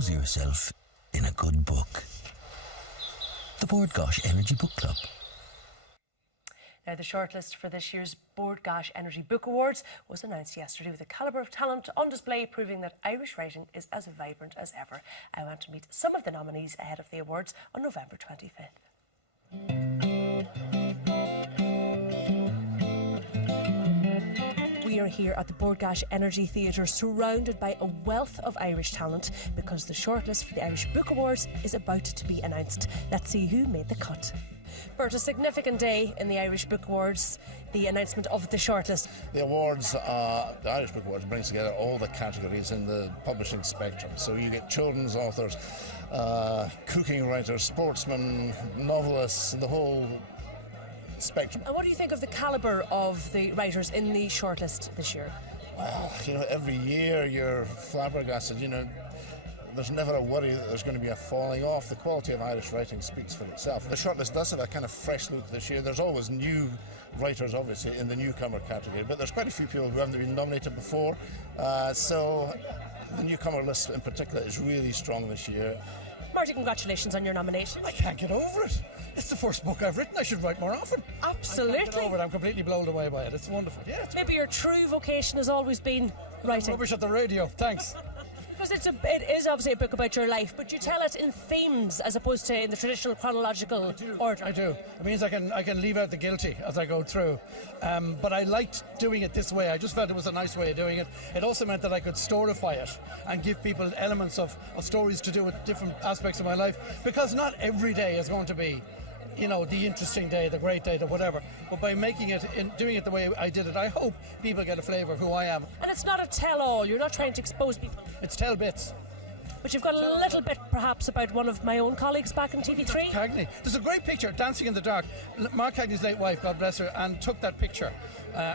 lose yourself in a good book. The Bord Gáis Energy Book Club. Now, the shortlist for this year's Bord Gáis Energy Book Awards was announced yesterday with a calibre of talent on display, proving that Irish writing is as vibrant as ever. I went to meet some of the nominees ahead of the awards on November 25th. We are here at the Bord Gáis Energy Theatre, surrounded by a wealth of Irish talent, because the shortlist for the Irish Book Awards is about to be announced. Let's see who made the cut. Bert, a significant day in the Irish Book Awards, the announcement of the shortlist. The awards, the Irish Book Awards, brings together all the categories in the publishing spectrum. So you get children's authors, cooking writers, sportsmen, novelists, the whole spectrum. And what do you think of the calibre of the writers in the shortlist this year? Well, every year you're flabbergasted, there's never a worry that there's going to be a falling off. The quality of Irish writing speaks for itself. The shortlist does have a kind of fresh look this year. There's always new writers, obviously, in the newcomer category, but there's quite a few people who haven't been nominated before. So the newcomer list in particular is really strong this year. Marty, congratulations on your nomination. I can't get over it. It's the first book I've written. I should write more often. Absolutely. I can't get over it. I'm completely blown away by it. It's wonderful. Yeah. Maybe your true vocation has always been writing. Rubbish at the radio. Thanks. Because it is obviously a book about your life, but you tell it in themes as opposed to in the traditional chronological order. I do. It means I can leave out the guilty as I go through. But I liked doing it this way. I just felt it was a nice way of doing it. It also meant that I could storify it and give people elements of stories to do with different aspects of my life. Because not every day is going to be, the interesting day, the great day, the whatever. But by making it, doing it the way I did it, I hope people get a flavour of who I am. And it's not a tell-all. You're not trying to expose people. It's tell bits. But you've got a little bit, perhaps, about one of my own colleagues back in TV3. Cagney. There's a great picture, Dancing in the Dark. Mark Cagney's late wife, God bless her, and took that picture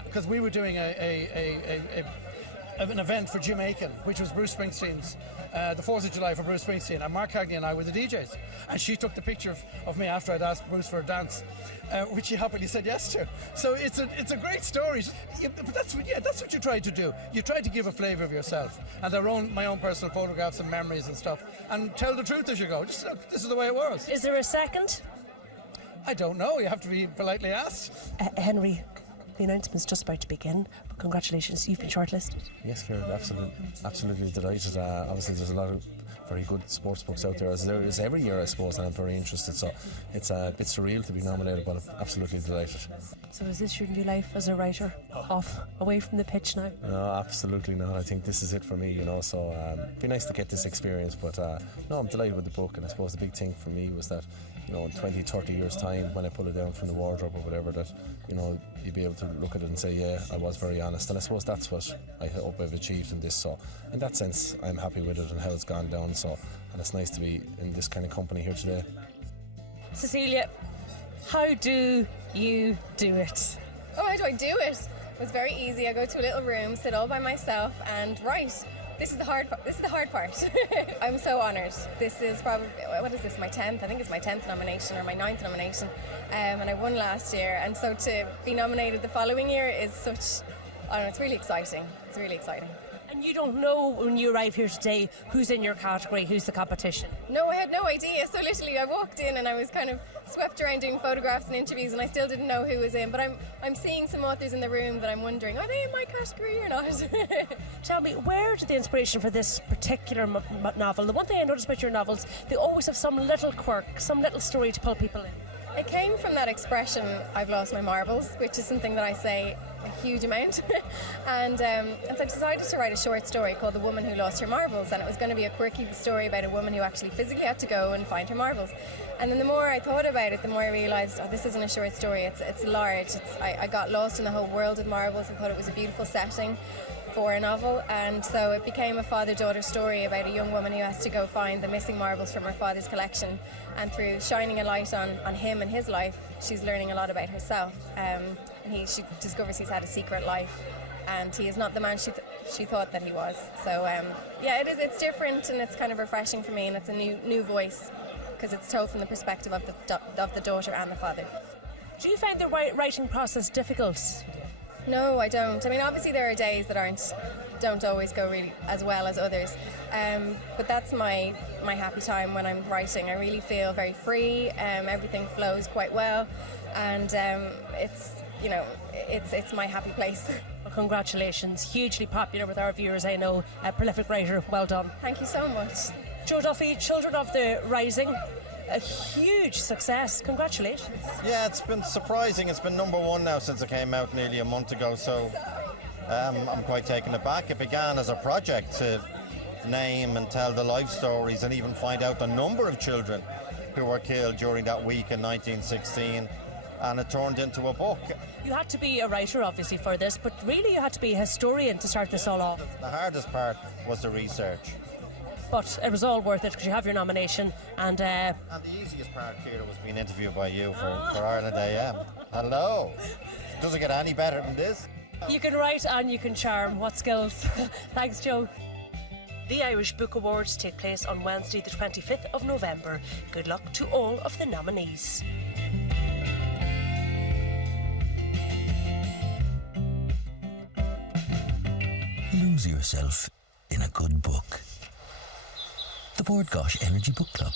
because we were doing an event for Jim Aiken, which was Bruce Springsteen's, the 4th of July for Bruce Springsteen, and Mark Cagney and I were the DJs. And she took the picture of me after I'd asked Bruce for a dance, which he happily said yes to. So it's a great story. But that's what you try to do. You try to give a flavour of yourself and my own personal photographs and memories and stuff, and tell the truth as you go. Just look, this is the way it was. Is there a second? I don't know. You have to be politely asked. Henry, the announcement's just about to begin, but congratulations, you've been shortlisted. Yes, Karen, absolutely delighted. Obviously, there's a lot of very good sports books out there, as there is every year, I suppose, and I'm very interested. So it's a bit surreal to be nominated, but I'm absolutely delighted. So is this your new life as a writer, away from the pitch now? No, absolutely not. I think this is it for me, so it'd be nice to get this experience, but no, I'm delighted with the book, and I suppose the big thing for me was that, in 20, 30 years' time, when I pull it down from the wardrobe or whatever, that, you'd be able to look at it and say, yeah, I was very honest. And I suppose that's what I hope I've achieved in this. So in that sense, I'm happy with it and how it's gone down. So, and it's nice to be in this kind of company here today. Cecilia, how do you do it? Oh, how do I do it? It's very easy. I go to a little room, sit all by myself and write. This is the hard part. I'm so honoured. This is probably, what is this, my 10th? I think it's my 10th nomination or my 9th nomination. And I won last year. And so to be nominated the following year is such, it's really exciting. It's really exciting. And you don't know when you arrive here today who's in your category, who's the competition? No, I had no idea. So literally I walked in and I was kind of swept around doing photographs and interviews, and I still didn't know who was in. But I'm seeing some authors in the room that I'm wondering, are they in my category or not? Tell me, where did the inspiration for this particular novel? The one thing I noticed about your novels, they always have some little quirk, some little story to pull people in. It came from that expression, I've lost my marbles, which is something that I say a huge amount. and so I decided to write a short story called The Woman Who Lost Her Marbles, and it was going to be a quirky story about a woman who actually physically had to go and find her marbles. And then the more I thought about it, the more I realised, this isn't a short story, it's large. I got lost in the whole world of marbles. I thought it was a beautiful setting for a novel, and so it became a father-daughter story about a young woman who has to go find the missing marbles from her father's collection, and through shining a light on him and his life, she's learning a lot about herself, and she discovers he's had a secret life, and he is not the man she thought that he was. So it's different, and it's kind of refreshing for me, and it's a new voice, because it's told from the perspective of the daughter and the father. Do you find the writing process difficult? No, I don't. I mean, obviously there are days that aren't don't always go really as well as others. But that's my happy time when I'm writing. I really feel very free. Everything flows quite well, and it's my happy place. Well, congratulations, hugely popular with our viewers, I know. A prolific writer, well done. Thank you so much. Joe Duffy, Children of the Rising, a huge success. Congratulations. Yeah, it's been surprising. It's been number one now since it came out nearly a month ago, so I'm quite taken aback. It began as a project to name and tell the life stories and even find out the number of children who were killed during that week in 1916, and it turned into a book. You had to be a writer, obviously, for this, but really you had to be a historian to start this all off. The hardest part was the research. But it was all worth it because you have your nomination, and the easiest part, Ciara, was being interviewed by you for Ireland AM. Hello. Doesn't get any better than this. you can write and you can charm. What skills? Thanks, Joe. The Irish Book Awards take place on Wednesday the 25th of November. Good luck to all of the nominees. Lose yourself in a good book. The Bord Gáis Energy Book Club.